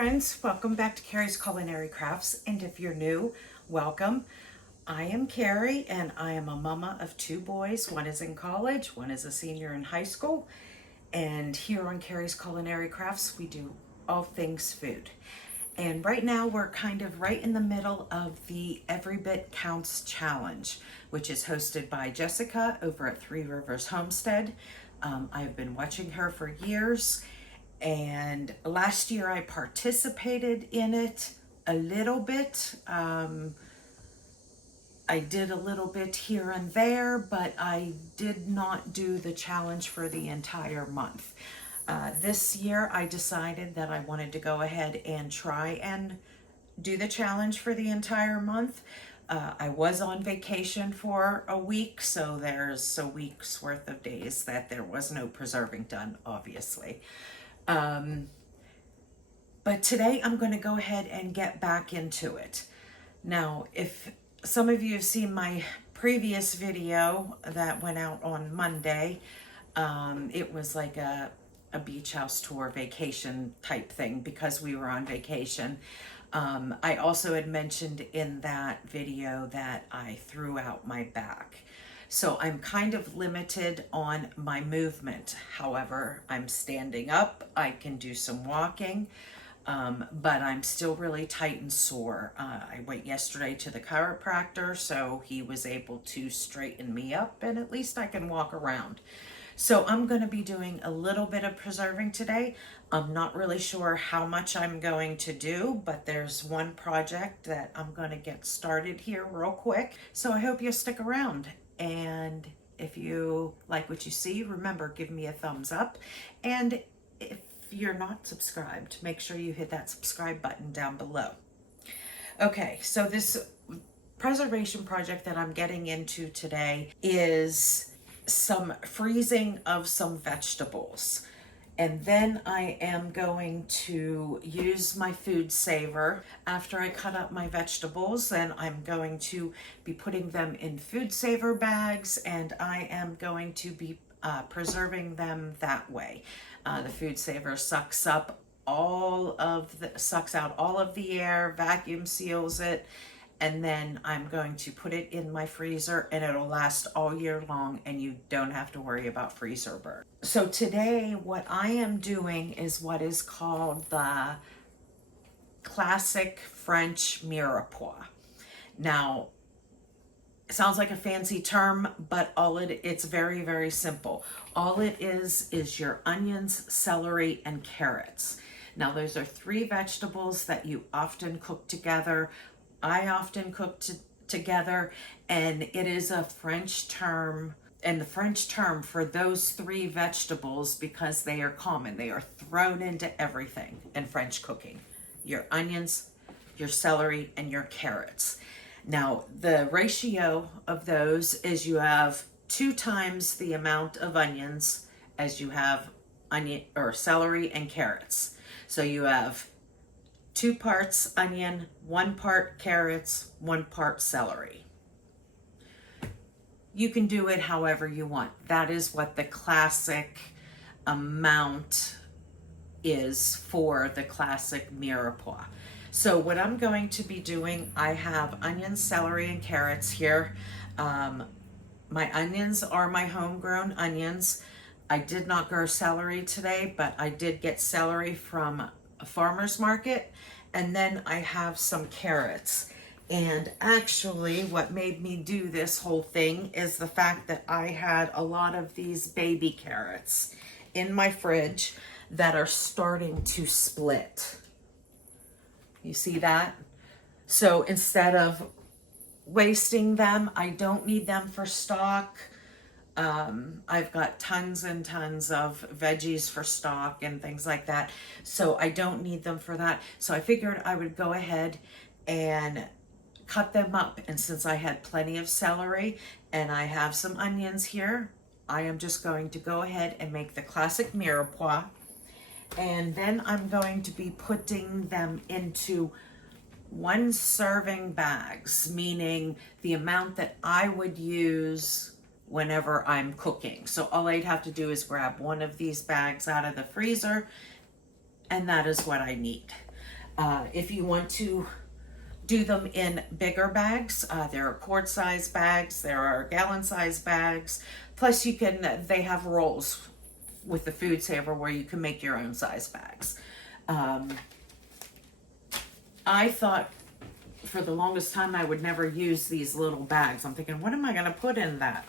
friends, welcome back to Carrie's Culinary Crafts, and if you're new, welcome. I am Carrie and I am a mama of two boys. One is in college, one is a senior in high school, and here on Carrie's Culinary Crafts we do all things food. And right now we're kind of right in the middle of the Every Bit Counts Challenge, which is hosted by Jessica over at Three Rivers Homestead. I've been watching her for years, and last year I participated in it a little bit. I did a little bit here and there, but I did not do the challenge for the entire month. This year I decided that I wanted to go ahead and try and do the challenge for the entire month. I was on vacation for a week, so there's a week's worth of days that there was no preserving done, obviously. But today I'm going to go ahead and get back into it. Now, if some of you have seen my previous video that went out on Monday, it was like a beach house tour vacation type thing because we were on vacation. I also had mentioned in that video that I threw out my back. So I'm kind of limited on my movement. However, I'm standing up, I can do some walking, but I'm still really tight and sore. I went yesterday to the chiropractor, so he was able to straighten me up and at least I can walk around. So I'm going to be doing a little bit of preserving today. I'm not really sure how much I'm going to do, but there's one project that I'm going to get started here real quick. So I hope you'll stick around. And if you like what you see, remember, give me a thumbs up. And if you're not subscribed, make sure you hit that subscribe button down below. Okay, so this preservation project that I'm getting into today is some freezing of some vegetables. And then I am going to use my food saver. After I cut up my vegetables, then I'm going to be putting them in food saver bags, and I am going to be preserving them that way. The food saver sucks out all of the air, vacuum seals it, and then I'm going to put it in my freezer and it'll last all year long and you don't have to worry about freezer burn. So today what I am doing is what is called the classic French Mirepoix. Now, it sounds like a fancy term, but it's very, very simple. All it is your onions, celery, and carrots. Now, those are three vegetables that you often cook together. I often cook together, and it is a French term, and the French term for those three vegetables, because they are common, they are thrown into everything in French cooking. Your onions, your celery, and your carrots. Now, the ratio of those is you have 2 times the amount of onions as you have celery and carrots. So you have 2 parts onion, 1 part carrots, 1 part celery. You can do it however you want. That is what the classic amount is for the classic Mirepoix. So what I'm going to be doing, I have onions, celery, and carrots here. My onions are my homegrown onions. I did not grow celery today, but I did get celery from a farmer's market. And then I have some carrots. And actually what made me do this whole thing is the fact that I had a lot of these baby carrots in my fridge that are starting to split. You see that? So instead of wasting them, I don't need them for stock. I've got tons and tons of veggies for stock and things like that. So I don't need them for that. So I figured I would go ahead and cut them up. And since I had plenty of celery and I have some onions here, I am just going to go ahead and make the classic Mirepoix. And then I'm going to be putting them into 1 serving bags, meaning the amount that I would use whenever I'm cooking. So all I'd have to do is grab one of these bags out of the freezer, and that is what I need. If you want to do them in bigger bags, there are quart size bags, there are gallon size bags. Plus they have rolls with the Food Saver where you can make your own size bags. I thought for the longest time I would never use these little bags. I'm thinking, what am I going to put in that?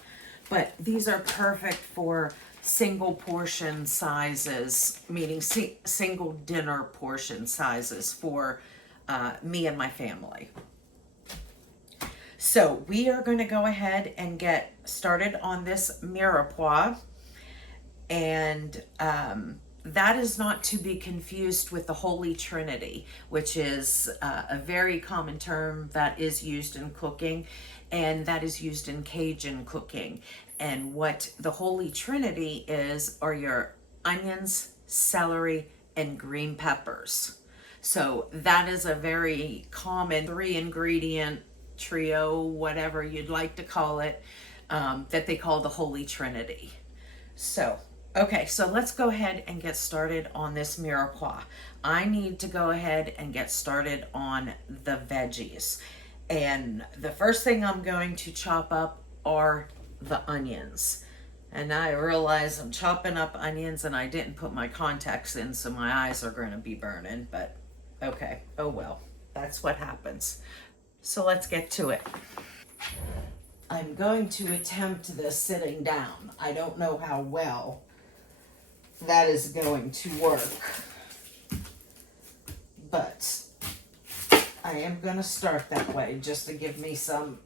But these are perfect for single portion sizes, meaning single dinner portion sizes for me and my family. So we are going to go ahead and get started on this Mirepoix. And that is not to be confused with the Holy Trinity, which is a very common term that is used in cooking, and that is used in Cajun cooking. And what the Holy Trinity are your onions, celery, and green peppers. So that is a very common 3-ingredient trio, whatever you'd like to call it, that they call the Holy Trinity. So okay, so let's go ahead and get started on this Mirepoix. I need to go ahead and get started on the veggies. And the first thing I'm going to chop up are the onions. And I realize I'm chopping up onions and I didn't put my contacts in, so my eyes are going to be burning. But okay, oh well, that's what happens. So let's get to it. I'm going to attempt this sitting down. I don't know how well that is going to work, but I am going to start that way just to give me some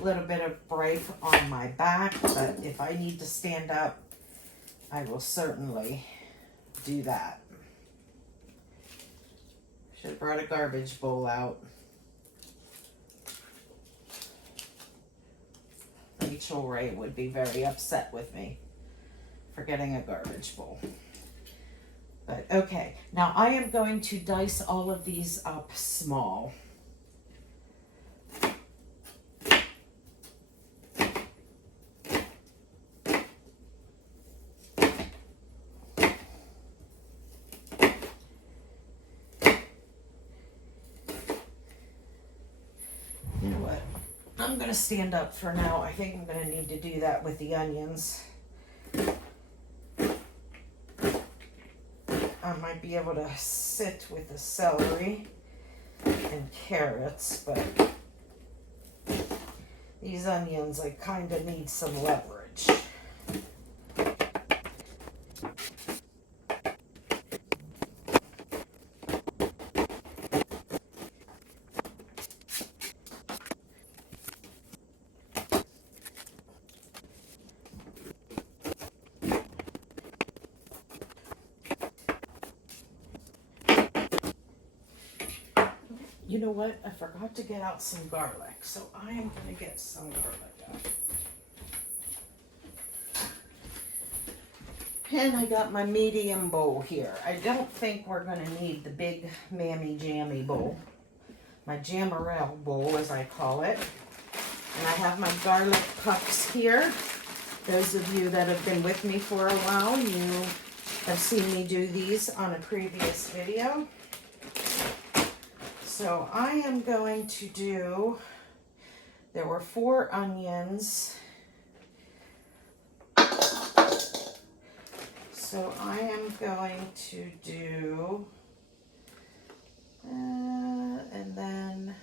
little bit of break on my back. But if I need to stand up, I will certainly do that. Should have brought a garbage bowl out. Rachel Ray would be very upset with me for getting a garbage bowl. But okay, now I am going to dice all of these up small. You know what? I'm going to stand up for now. I think I'm going to need to do that with the onions. I might be able to sit with the celery and carrots, but these onions, I kind of need some leverage. You know what? I forgot to get out some garlic, so I am going to get some garlic out. And I got my medium bowl here. I don't think we're going to need the big mammy jammy bowl. My jammerelle bowl, as I call it. And I have my garlic pucks here. Those of you that have been with me for a while, you have seen me do these on a previous video. So I am going to do, there were 4 onions. So I am going to do, and then,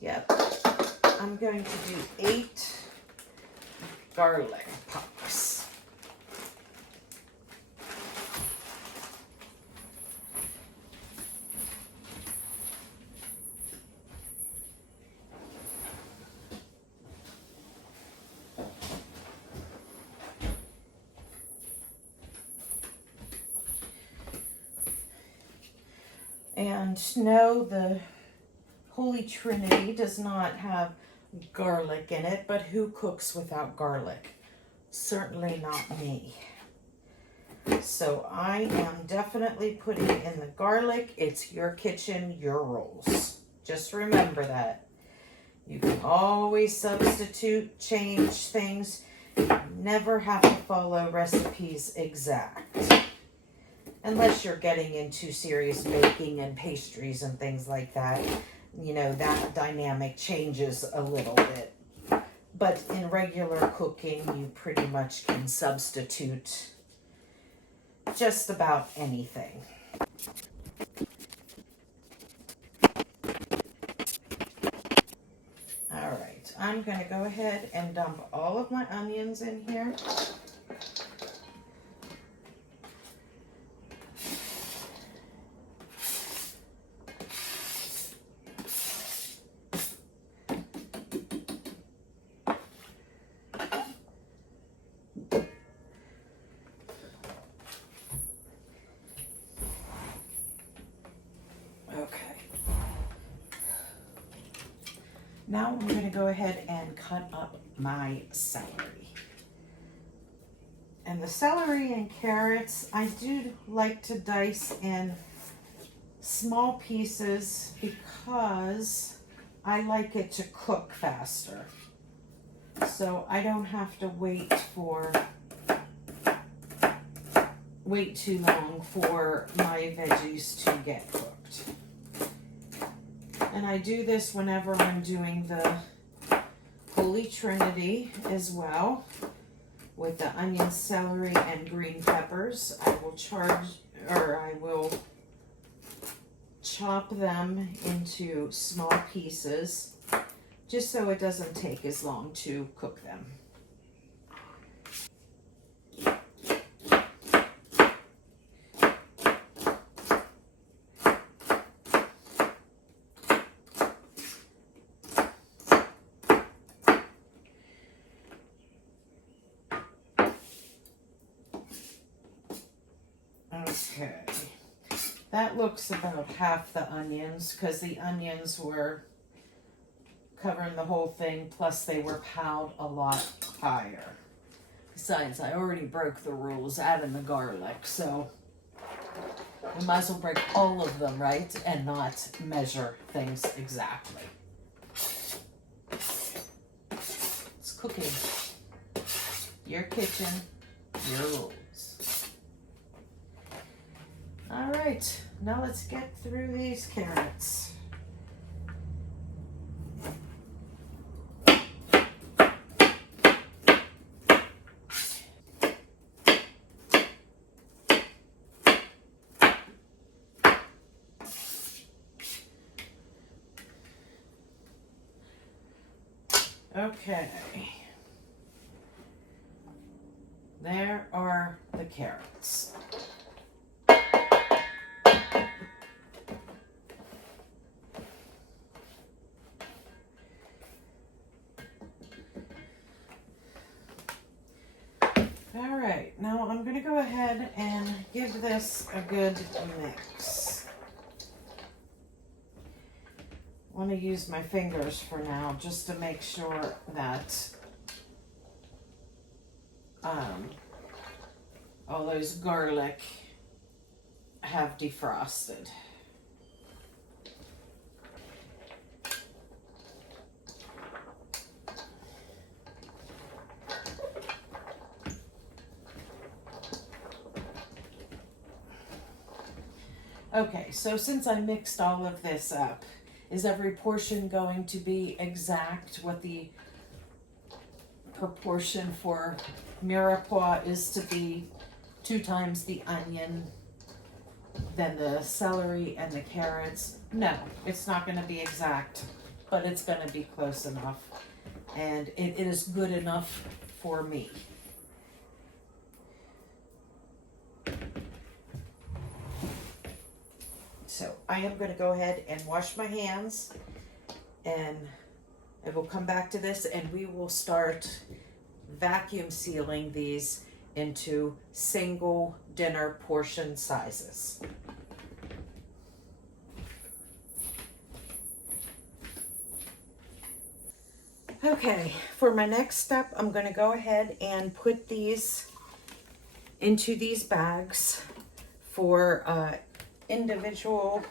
yep, I'm going to do 8 garlic pucks. And no, the Holy Trinity does not have garlic in it, but who cooks without garlic? Certainly not me. So I am definitely putting in the garlic. It's your kitchen, your rules. Just remember that. You can always substitute, change things. You never have to follow recipes exact. unless you're getting into serious baking and pastries and things like that, you know, that dynamic changes a little bit. But in regular cooking, you pretty much can substitute just about anything. All right, I'm going to go ahead and dump all of my onions in here. Now I'm going to go ahead and cut up my celery. And the celery and carrots, I do like to dice in small pieces because I like it to cook faster. So I don't have to wait too long for my veggies to get cooked. And I do this whenever I'm doing the Holy Trinity as well, with the onion, celery, and green peppers. I will chop them into small pieces, just so it doesn't take as long to cook them. Okay, that looks about half the onions, because the onions were covering the whole thing, plus they were piled a lot higher. Besides, I already broke the rules adding the garlic, so we might as well break all of them, right? And not measure things exactly. It's cooking. Your kitchen, your rules. All right, now let's get through these carrots. Okay, there are the carrots. All right, now I'm going to go ahead and give this a good mix. I want to use my fingers for now just to make sure that all those garlic have defrosted. Okay, so since I mixed all of this up, is every portion going to be exact what the proportion for Mirepoix is to be? 2 times the onion, then the celery and the carrots? No, it's not going to be exact, but it's going to be close enough. And it is good enough for me. So I am going to go ahead and wash my hands, and I will come back to this and we will start vacuum sealing these into single dinner portion sizes. Okay, for my next step, I'm going to go ahead and put these into these bags for individual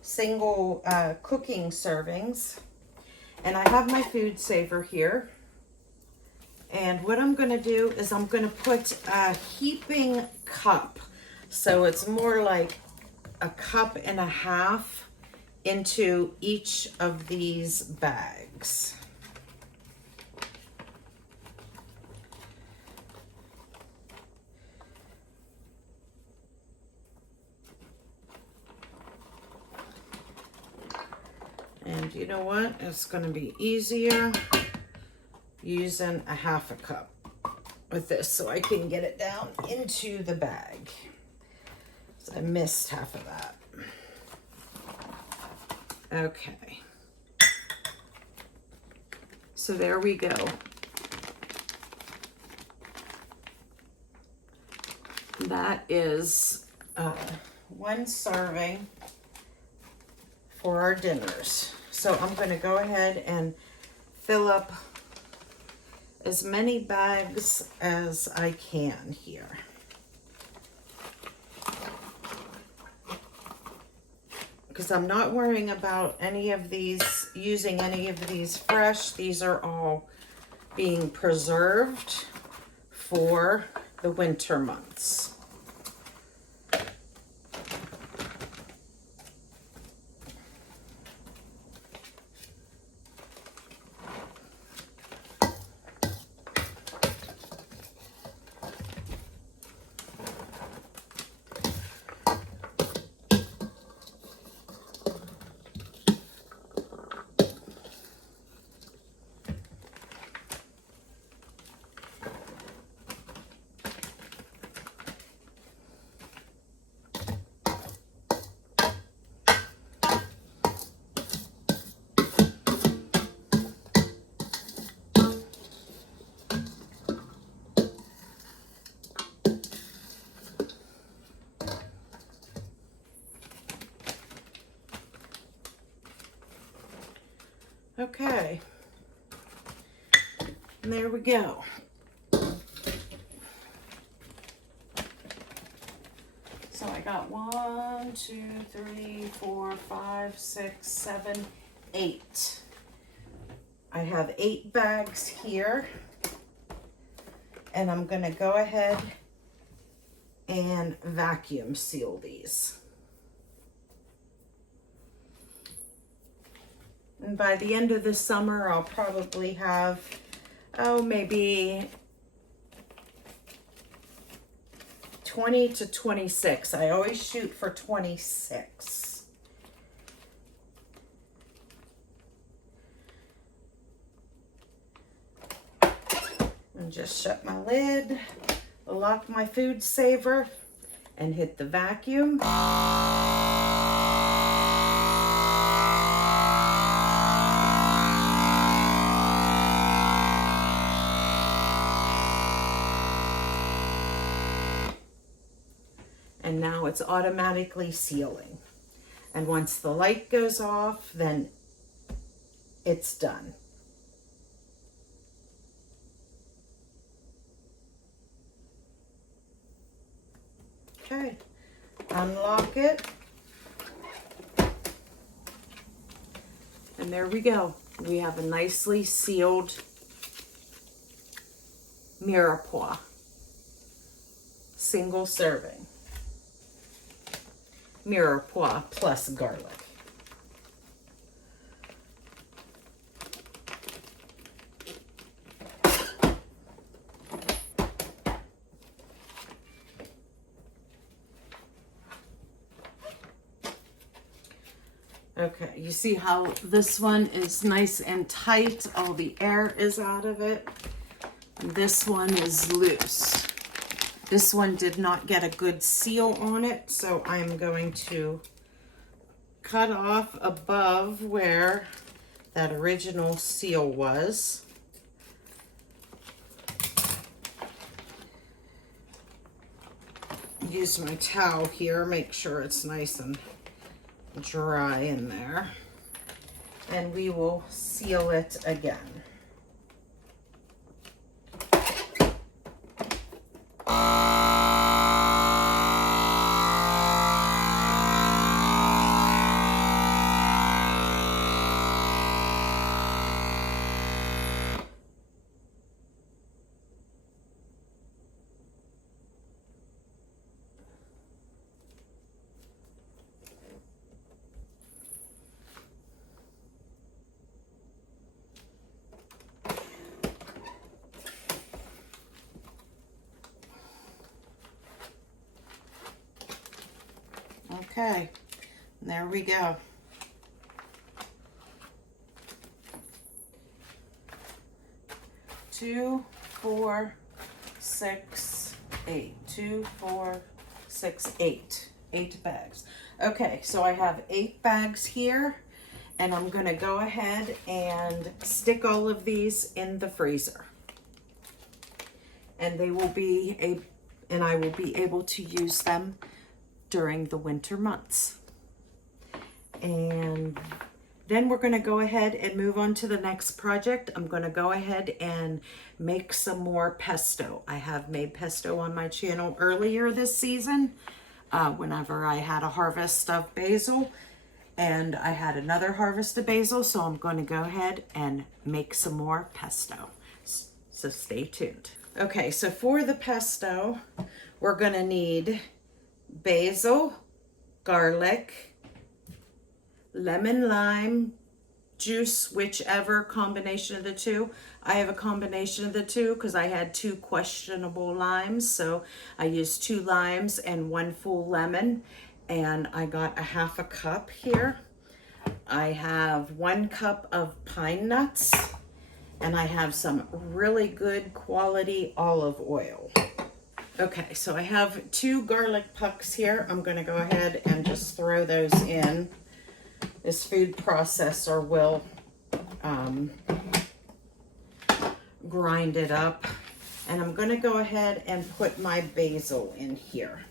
single cooking servings. And I have my food saver here. And what I'm going to do is I'm going to put a heaping cup So it's more like a cup and a half into each of these bags. And you know what? It's going to be easier using a half a cup with this so I can get it down into the bag. So I missed half of that. Okay. So there we go. That is 1 serving for our dinners. So I'm going to go ahead and fill up as many bags as I can here. Because I'm not worrying about any of these, using any of these fresh. These are all being preserved for the winter months. Okay, and there we go. So I got 1, 2, 3, 4, 5, 6, 7, 8. I have 8 bags here, and I'm going to go ahead and vacuum seal these. And by the end of the summer, I'll probably have, maybe 20 to 26. I always shoot for 26. And just shut my lid, lock my food saver, and hit the vacuum. And now it's automatically sealing. And once the light goes off, then it's done. Okay, unlock it. And there we go. We have a nicely sealed Mirepoix single serving. Mirepoix plus garlic. Okay, you see how this one is nice and tight, all the air is out of it. And this one is loose. This one did not get a good seal on it, so I'm going to cut off above where that original seal was. Use my towel here, make sure it's nice and dry in there. And we will seal it again. Okay, there we go. Two, 4, 6, 8. 2, 4, 6, 8. 8 bags. Okay, so I have 8 bags here, and I'm gonna go ahead and stick all of these in the freezer. And they will be and I will be able to use them during the winter months. And then we're going to go ahead and move on to the next project. I'm going to go ahead and make some more pesto. I have made pesto on my channel earlier this season, whenever I had a harvest of basil, and I had another harvest of basil, so I'm going to go ahead and make some more pesto. So stay tuned. Okay, so for the pesto, we're going to need basil, garlic, lemon lime juice, whichever combination of the two. I have a combination of the two because I had 2 questionable limes, so I used 2 limes and 1 full lemon, and I got a half a cup here. I have 1 cup of pine nuts, and I have some really good quality olive oil. Okay, so I have 2 garlic pucks here. I'm gonna go ahead and just throw those in. This food processor will grind it up. And I'm gonna go ahead and put my basil in here.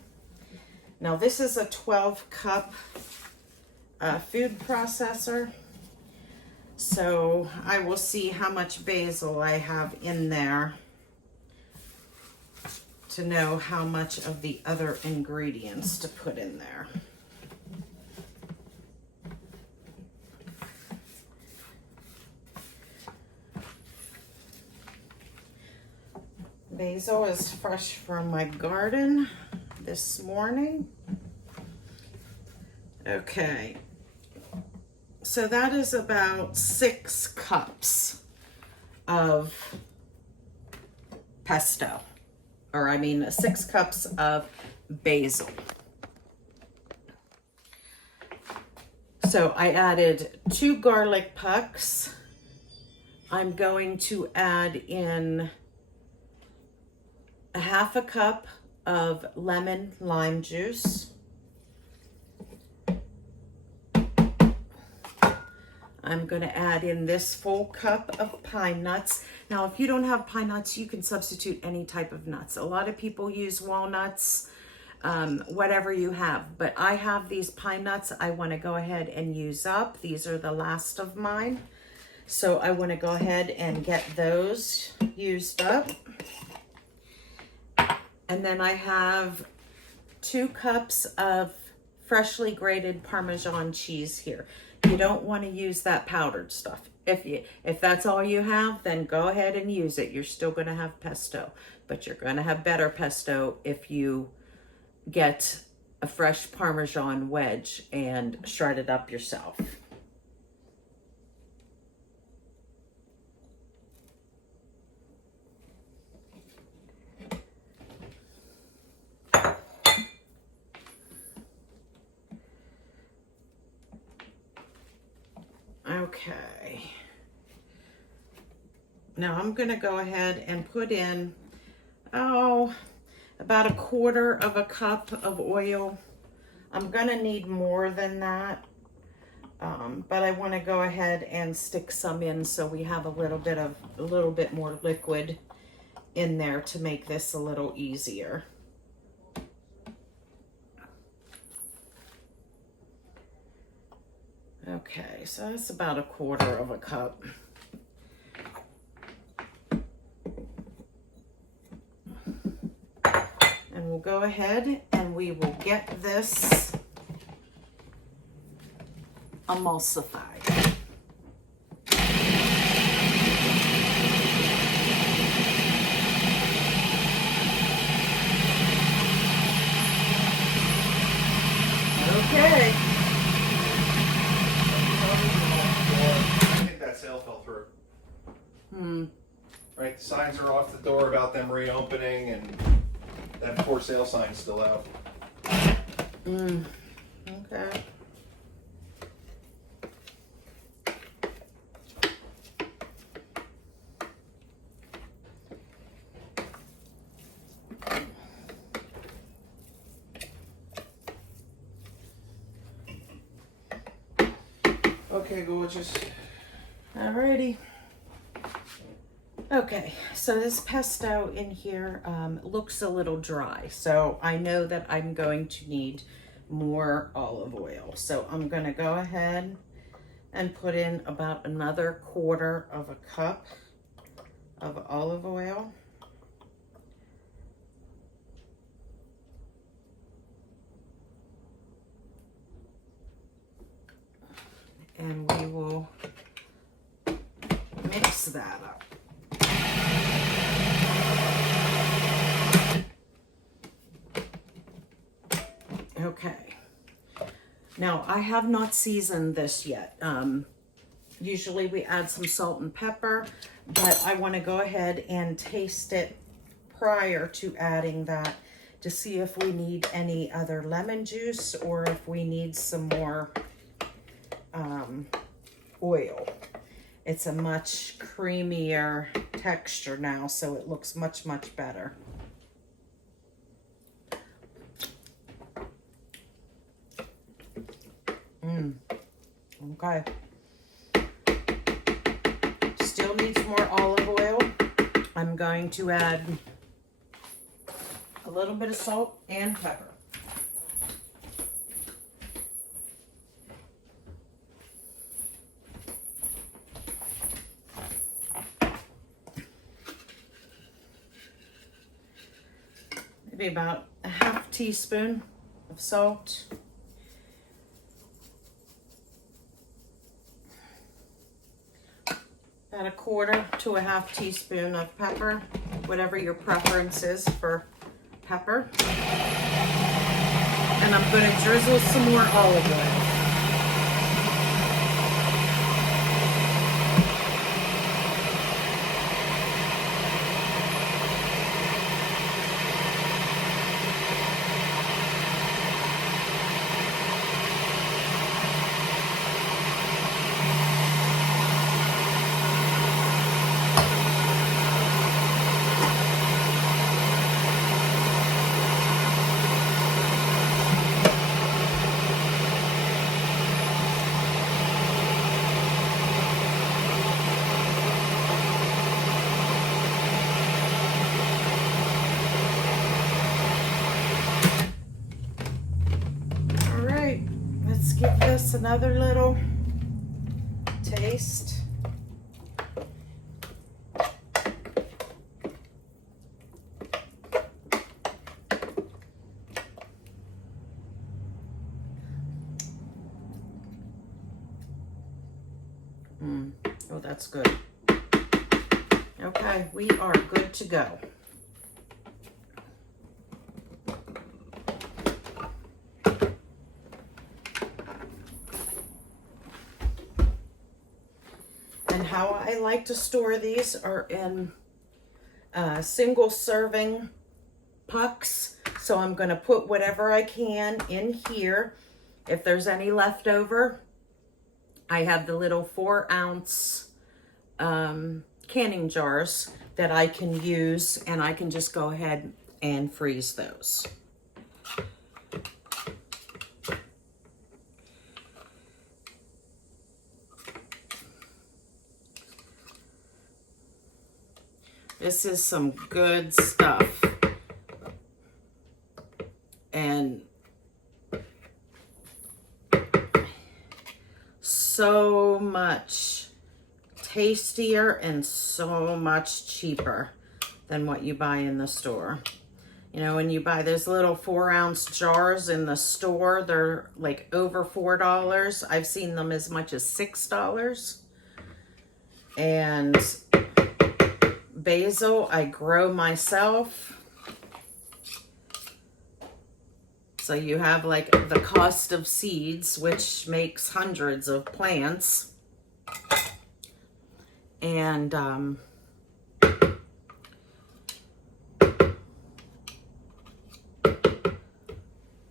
Now this is a 12 cup food processor. So I will see how much basil I have in there to know how much of the other ingredients to put in there. Basil is fresh from my garden this morning. Okay. So that is about 6 cups of pesto, or I mean 6 cups of basil. So I added 2 garlic pucks. I'm going to add in a half a cup of lemon lime juice. I'm going to add in this full cup of pine nuts. Now, if you don't have pine nuts, you can substitute any type of nuts. A lot of people use walnuts, whatever you have. But I have these pine nuts I want to go ahead and use up. These are the last of mine. So I want to go ahead and get those used up. And then I have 2 cups of freshly grated Parmesan cheese here. You don't want to use that powdered stuff. If that's all you have, then go ahead and use it. You're still going to have pesto, but you're going to have better pesto if you get a fresh Parmesan wedge and shred it up yourself. Okay. Now I'm going to go ahead and put in, about a 1/4 cup of oil. I'm going to need more than that, but I want to go ahead and stick some in so we have a little bit more liquid in there to make this a little easier. Okay, so that's about a 1/4 cup. And we'll go ahead and we will get this emulsified. Okay. Sale fell through. Right, the signs are off the door about them reopening, and that for sale sign's still out. Okay. Okay. Okay, gorgeous. Alrighty. Okay, so this pesto in here looks a little dry, so I know that I'm going to need more olive oil. So I'm going to go ahead and put in about another 1/4 of a cup of olive oil. And we will mix that up. Okay. Now, I have not seasoned this yet. Usually we add some salt and pepper, but I want to go ahead and taste it prior to adding that to see if we need any other lemon juice or if we need some more oil. It's a much creamier texture now, so it looks much, much better. Okay. Still needs more olive oil. I'm going to add a little bit of salt and pepper. Maybe about a 1/2 teaspoon of salt. About a 1/4 to a 1/2 teaspoon of pepper, whatever your preference is for pepper. And I'm going to drizzle some more olive oil. Let's give this another little taste. Oh, that's good. Okay, we are good to go. And how I like to store these are in single serving pucks. So I'm going to put whatever I can in here. If there's any left over, I have the little 4-ounce canning jars that I can use, and I can just go ahead and freeze those. This is some good stuff. And so much tastier and so much cheaper than what you buy in the store. You know, when you buy those little 4-ounce jars in the store, they're like over $4. I've seen them as much as $6. And basil, I grow myself. So you have like the cost of seeds, which makes hundreds of plants. And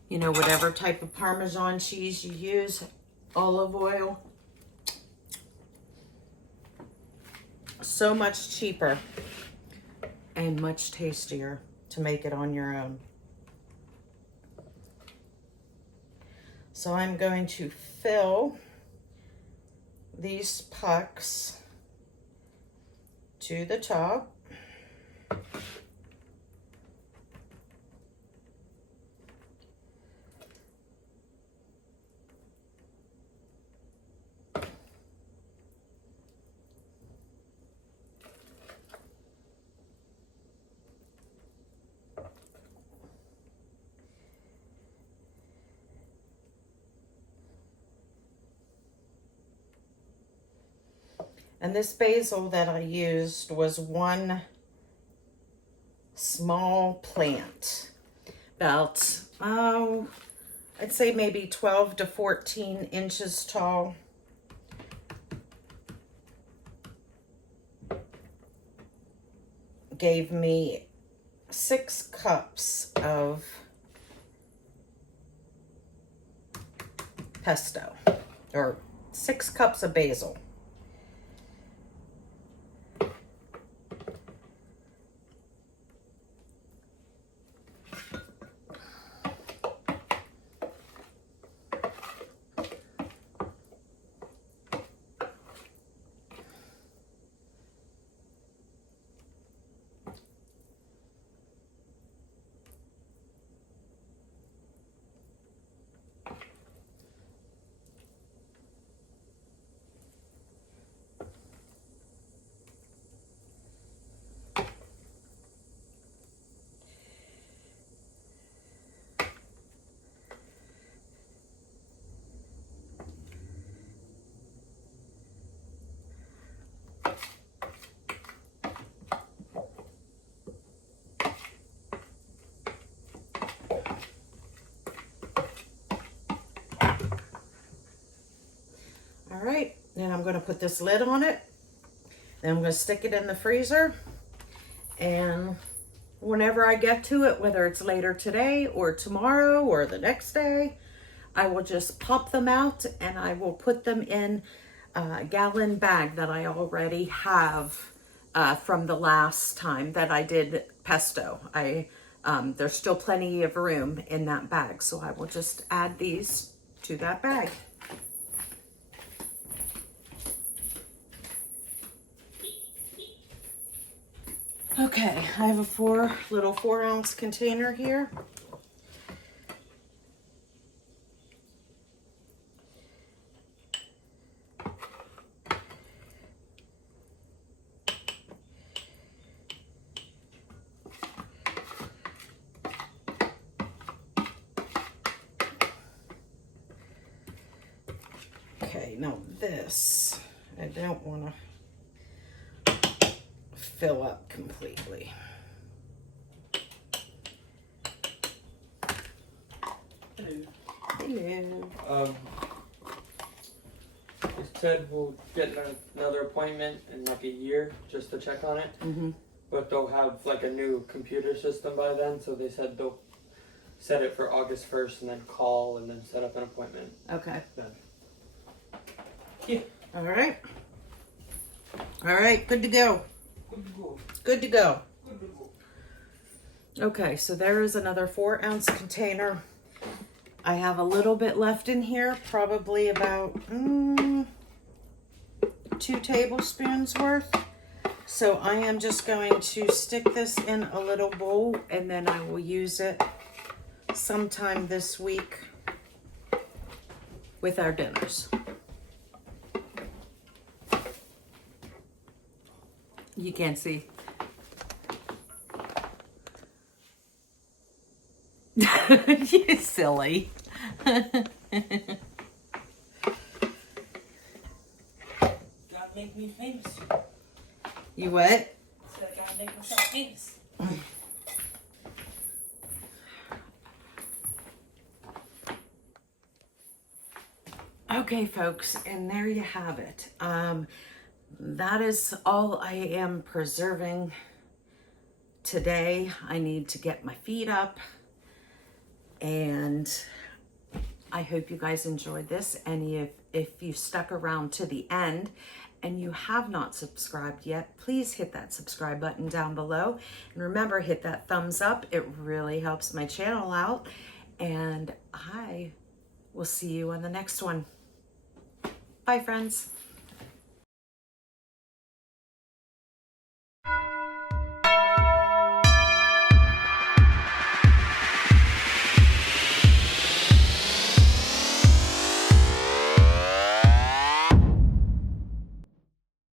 you you know, whatever type of Parmesan cheese you use, olive oil. So much cheaper and much tastier to make it on your own. So I'm going to fill these pucks to the top. And this basil that I used was one small plant, about, I'd say maybe 12 to 14 inches tall. Gave me 6 cups of pesto, or 6 cups of basil. All right, then I'm going to put this lid on it. Then I'm going to stick it in the freezer. And whenever I get to it, whether it's later today or tomorrow or the next day, I will just pop them out and I will put them in a gallon bag that I already have from the last time that I did pesto. There's still plenty of room in that bag, so I will just add these to that bag. Okay, I have a little 4-ounce container here. Okay, now this, I don't want to fill up completely. Hello. They said we'll get another appointment in like a year just to check on it. Mm-hmm. But they'll have like a new computer system by then, so they said they'll set it for August 1st and then call and then set up an appointment. Okay. Then. Yeah. All right. All right, good to go. Good to go. Good to go. Good to go. Okay, so there is another 4-ounce container. I have a little bit left in here, probably about 2 tablespoons worth. So I am just going to stick this in a little bowl and then I will use it sometime this week with our dinners. You can't see. You silly. Gotta make me famous. You what? Said I gotta make myself famous. Okay, folks, and there you have it. That is all I am preserving today. I need to get my feet up. And I hope you guys enjoyed this. And if you stuck around to the end and you have not subscribed yet, please hit that subscribe button down below. And remember, hit that thumbs up. It really helps my channel out. And I will see you on the next one. Bye, friends.